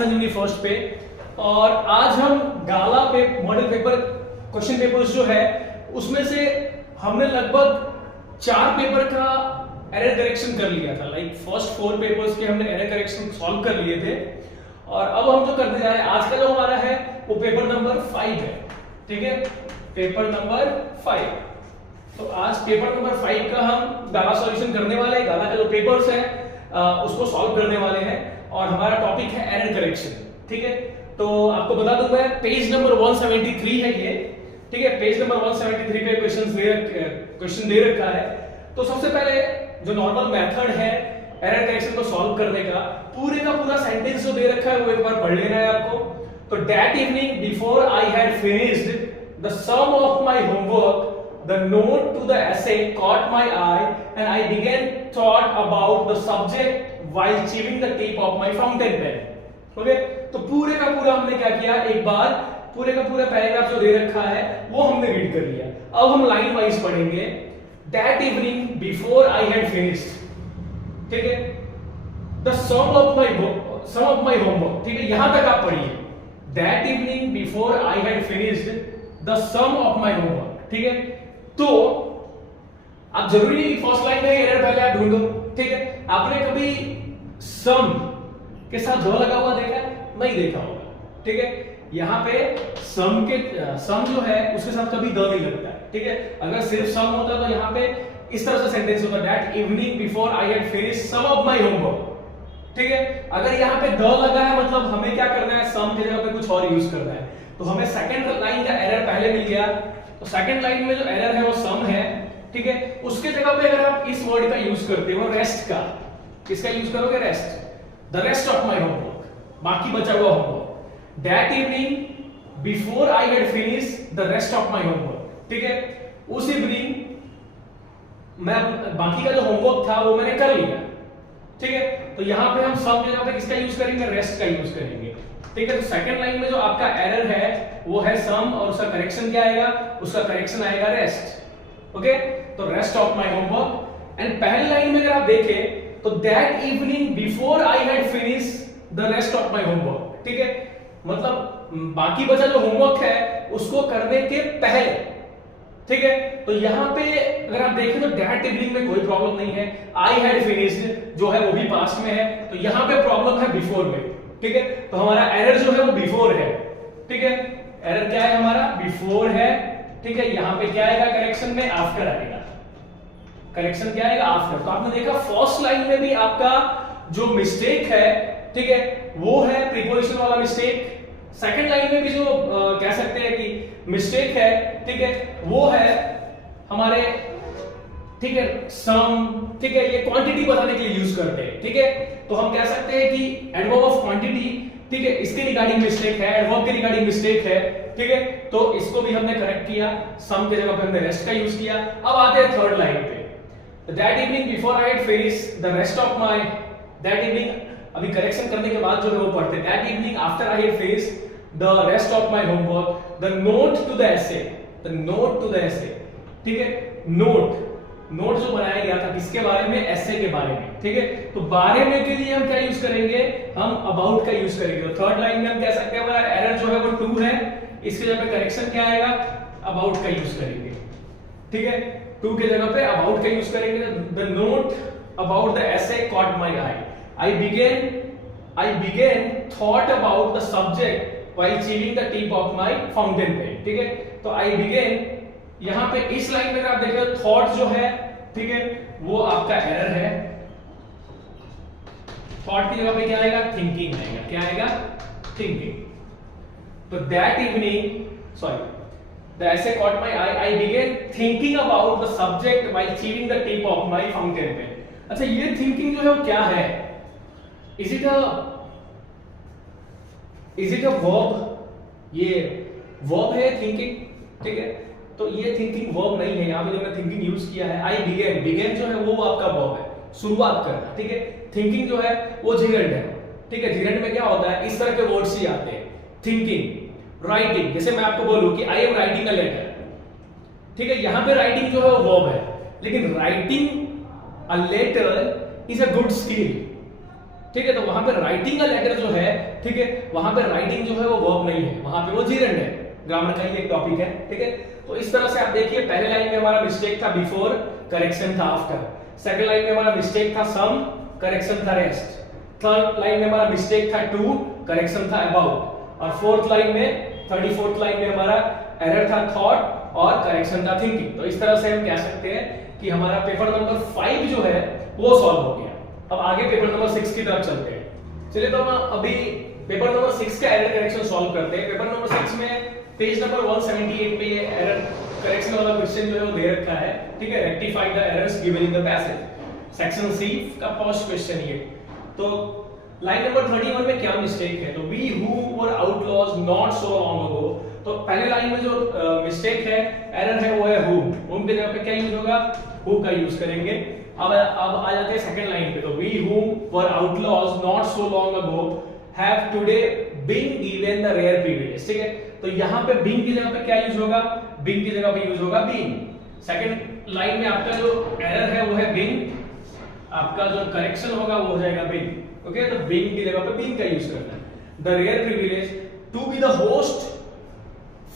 संजीवनी first पे। और आज हम गाला पे मॉडल पेपर क्वेश्चन पेपर्स जो है उसमें से हमने लगभग 4 पेपर का एरर करेक्शन कर लिया था। लाइक फर्स्ट 4 पेपर्स के हमने एरर करेक्शन सॉल्व कर लिए थे और अब हम जो करने जा रहे हैं आज का जो हमारा है वो पेपर नंबर 5 है। ठीक है, पेपर नंबर 5। तो आज पेपर नंबर 5 का हम गाला सॉल्यूशन करने वाले हैं। गाला का जो पेपर्स है उसको सॉल्व करने वाले हैं और हमारा टॉपिक है एरर करेक्शन। ठीक है, तो आपको बता दूं मैं पेज नंबर 173 है ये। ठीक है, पेज नंबर 173 पे क्वेश्चन दे रखा है। तो सबसे पहले जो नॉर्मल मेथड है एरर करेक्शन को सॉल्व करने का, पूरे का पूरा सेंटेंस जो दे रखा है वो एक बार पढ़ लेना है आपको। तो that evening before I had finished the some of my homework the note to the essay caught my eye and I began thought about the subject while chewing the tip of my fountain pen. Okay, तो पूरे का पूरा हमने क्या किया, एक बार पूरे का पूरा पैराग्राफ जो दे रखा है वो हमने रीड कर लिया। अब हम लाइन वाइज पढ़ेंगे। That evening before I had finished, ठीक है, the sum of my homework, ठीक है, यहां तक आप पढ़िए। That evening before I had finished the sum of my homework, ठीक है। तो आप जरूरी नहीं फर्स्ट लाइन में एरर पहले आप ढूंढो। ठीक है, आपने कभी सम के साथ द लगा हुआ देखा है? नहीं देखा होगा। ठीक है, यहां पे सम जो है उसके साथ कभी द नहीं लगता है। ठीक है, अगर सिर्फ सम होता तो यहां पे इस तरह से सेंटेंस होता, that evening before I had finished some of my homework. ठीक है, अगर यहां पे द लगा है मतलब हमें क्या करना है, सम की जगह पे कुछ और यूज करना है। तो हमें सेकंड लाइन का एरर पहले मिल गया। तो सेकंड लाइन में जो एरर है वो सम है। ठीक है, उसके जगह पे अगर आप इस वर्ड का यूज करते हो रेस्ट का, किसका यूज करोगे, rest, the rest of my homework, बाकी बचा हुआ homework. That evening before I had finished the rest of my homework. ठीक है, उस इवनिंग मैं बाकी का जो होमवर्क था वो मैंने कर लिया। ठीक है, तो यहां पे हम सम की जगह पे किसका यूज करेंगे, रेस्ट का यूज करेंगे। ठीक है, तो सेकंड लाइन में जो आपका एरर है वो है सम और उसका करेक्शन क्या आएगा, उसका करेक्शन आएगा रेस्ट। ओके, तो rest of my homework. And पहली लाइन में अगर आप देखें तो that evening before I had finished the rest of my homework. ठीक है, मतलब बाकी बचा जो होमवर्क है उसको करने के पहले। ठीक है, तो यहां पे अगर आप देखें तो दैट इवनिंग में कोई प्रॉब्लम नहीं है, आई हैड फिनिश्ड जो है वो भी पास्ट में है, तो यहां पे प्रॉब्लम है बिफोर में। ठीक है, तो हमारा एरर जो है वो बिफोर है। ठीक है, एरर क्या है हमारा, बिफोर है। ठीक है, यहां पे क्या आएगा करेक्शन में, आफ्टर आएगा। करेक्शन क्या आएगा, आफ्टर। तो आपने देखा फर्स्ट लाइन में भी आपका जो मिस्टेक है, ठीक है, वो है प्रीपोजिशन वाला मिस्टेक। सेकंड लाइन में भी जो कह सकते हैं कि मिस्टेक है, ठीक है, वो है हमारे, ठीक है, सम। ठीक है, ये क्वांटिटी बताने के लिए यूज करते हैं। ठीक है, तो हम कह सकते हैं कि एडवर्ब ऑफ क्वांटिटी, ठीक है, इसके रिगार्डिंग मिस्टेक है, एडवर्ब के रिगार्डिंग मिस्टेक है। ठीक है, तो इसको भी हमने करेक्ट किया, सम के जगह पे हमने रेस्ट का यूज किया। अब आते हैं थर्ड लाइन पे। That evening before I had finished the rest of my, that evening अभी करेक्शन करने के बाद जो है वो पढ़ते हैं, that evening after I had finished the rest of my homework the note to the essay, the note to the essay. ठीक है, नोट जो बनाया गया था किसके बारे में, एसे के बारे में। ठीक है, तो बारे में के लिए हम क्या यूज करेंगे, हम अबाउट का यूज करेंगे। तो थर्ड लाइन में हम कह सकते हैं हमारा एरर जो है वो 2 है, इसके जगह पे करेक्शन क्या आएगा, अबाउट का यूज करेंगे। ठीक है, 2 के जगह पे अबाउट का यूज करेंगे। The note about the essay cot my I, I began thought about the subject while chewing the tip of my fountain pen। ठीक है, तो I began यहां पे इस लाइन में आप देखिए थॉट जो है, ठीक है, वो आपका एरर है। थॉट की जगह पे क्या आएगा, थिंकिंग आएगा। क्या आएगा, थिंकिंग। तो that evening the essay caught my eye, I began thinking about the subject while chewing the tip of my fountain pen. अच्छा, ये थिंकिंग जो है वो क्या है, इज इट अ वर्ब, ये वर्ब है थिंकिंग। ठीक है, तो ये थिंकिंग वर्ब नहीं है, यहां पे जो मैं थिंकिंग यूज किया है आई बिगेन जो है वो आपका वर्ब है, शुरुआत करना। ठीक है, थिंकिंग जो है वो जिरेंड है। ठीक है, जिरेंड में क्या होता है, इस तरह के वर्ड्स ही आते हैं, थिंकिंग, राइटिंग। जैसे मैं आपको बोलूं कि I am writing a letter, ठीक है, यहां पे राइटिंग जो है वो वर्ब है, लेकिन writing a letter is a good skill. ठीक है, तो वहां पे राइटिंग अ लेटर जो है, ठीक है, वहां पे राइटिंग जो है वो वर्ब नहीं है, वहां पे वो जीरेंड है। ग्रामर का ही एक टॉपिक है, ठीक है। तो इस तरह से आप देखिए, पहले लाइन में हमारा मिस्टेक था बिफोर, करेक्शन था आफ्टर। सेकंड लाइन में हमारा मिस्टेक था सम, करेक्शन था रेस्ट। थर्ड लाइन में हमारा मिस्टेक था टू, करेक्शन था अबाउट। और फोर्थ लाइन में, 34th लाइन में हमारा एरर था थॉट और करेक्शन था थिंकिंग। तो इस तरह से हम कह सकते हैं कि हमारा पेपर नंबर 5 जो है वो सॉल्व हो गया। अब आगे पेपर नंबर 6 की तरफ चलते हैं। चलिए, तो हम अभी पेपर नंबर 6 का एरर करेक्शन सॉल्व करते हैं। पेपर नंबर 6 में पेज नंबर 178 पे ये एरर करेक्शन वाला क्वेश्चन जो है वो दे रखा है, ठीक है। Rectify the errors given in the passage, section C का फर्स्ट क्वेश्चन ये। तो लाइन नंबर 31 में क्या मिस्टेक है? तो we who were outlaws not so long ago. तो पहले लाइन में जो मिस्टेक है, एरर है, वो है हु। हु के जगह पे क्या यूज होगा? हु का यूज करेंगे। अब आ जाते हैं सेकंड लाइन पे। तो we who were outlaws not so long ago have today been given the rare privilege, ठीक है। तो यहाँ पे बीन की जगह पे क्या यूज होगा? बीन की जगह पे यूज होगा बीन। सेकंड लाइन में आपका जो एरर है वो है बीन, आपका जो करेक्शन होगा वो हो जाएगा बीन, ओके। तो बीन की जगह पे बीन का यूज करना है। The rare privilege to be the host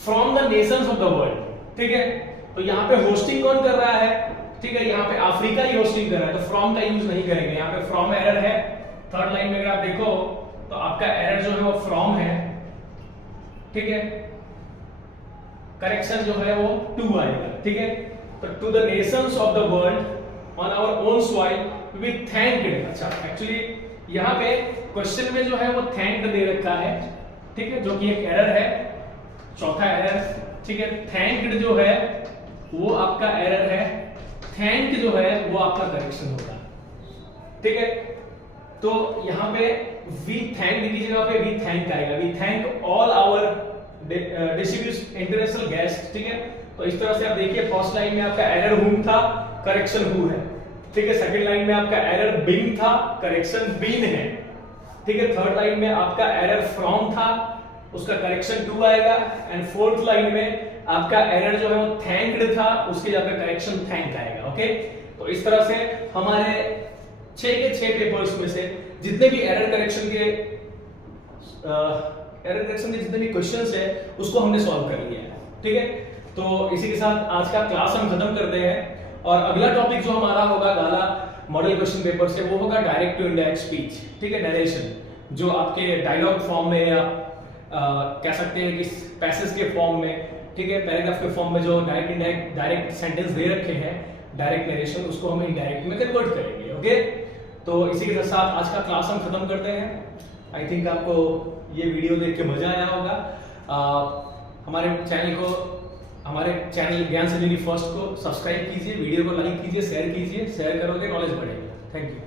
from the nations of the world, ठीक है। तो यहाँ पे होस्टिंग कौन कर रहा है? ठीक है, यहाँ पे अफ्रीका ही होस्टिंग कर रहा है, तो फ्रॉम का यूज नहीं करेंगे। यहाँ पे फ्रॉम एरर है। थर्ड लाइन में अगर आप देखो तो आपका एरर जो है वो फ्रॉम है, ठीक है। करेक्शन जो है वो टू आएगा, ठीक है। तो to the nations of the world on our own soil we thanked. अच्छा, एक्चुअली यहाँ पे क्वेश्चन में जो है वो थैंक्ड दे रखा है, ठीक है, जो कि एक एरर है, चौथा एरर, ठीक है। थैंक्ड जो है वो आपका एरर है, थैंक जो है वो आपका करेक्शन होगा, ठीक है। तो यहाँ पे वी थैंक की जगह पे वी थैंक आएगा। We thank all our distribute international guest, ठीक है। तो इस तरह से आप देखिए, फर्स्ट लाइन में आपका एरर हुम था, करेक्शन हु है, ठीक है। सेकंड लाइन में आपका एरर बिन था, करेक्शन बीन है, ठीक है। थर्ड लाइन में आपका एरर फ्रॉम था, उसका करेक्शन टू आएगा। एंड फोर्थ लाइन में आपका एरर जो है वो थैंक्ड था, उसके जगह पे करेक्शन थैंक आएगा, ओके। तो इस तरह से हमारे 6 के 6 पेपर्स में से जितने भी एरर करेक्शन के जितने भी क्वेश्चंस है उसको हमने सॉल्व कर लिया है, ठीक है। तो इसी के साथ आज का क्लास हम खत्म करते हैं और अगला टॉपिक जो हमारा होगा गाला मॉडल क्वेश्चन पेपर से, वो होगा डायरेक्ट टू इनडायरेक्ट स्पीच, ठीक है। नरेशन जो आपके डायलॉग फॉर्म में या कह सकते हैं कि पैसेज के फॉर्म में, ठीक है, पैराग्राफ के फॉर्म में जो डायरेक्ट इनडायरेक्ट डायरेक्ट सेंटेंस दे रखे हैं, डायरेक्ट नरेशन, उसको हम इनडायरेक्ट में कन्वर्ट करेंगे, ओके। तो इसी के साथ आज का क्लास हम खत्म करते हैं। आई थिंक आपको ये वीडियो देख के मजा आया होगा। हमारे चैनल ज्ञान संजीवनी फर्स्ट को सब्सक्राइब कीजिए, वीडियो को लाइक कीजिए, शेयर कीजिए। शेयर करोगे नॉलेज बढ़ेगा। Thank you.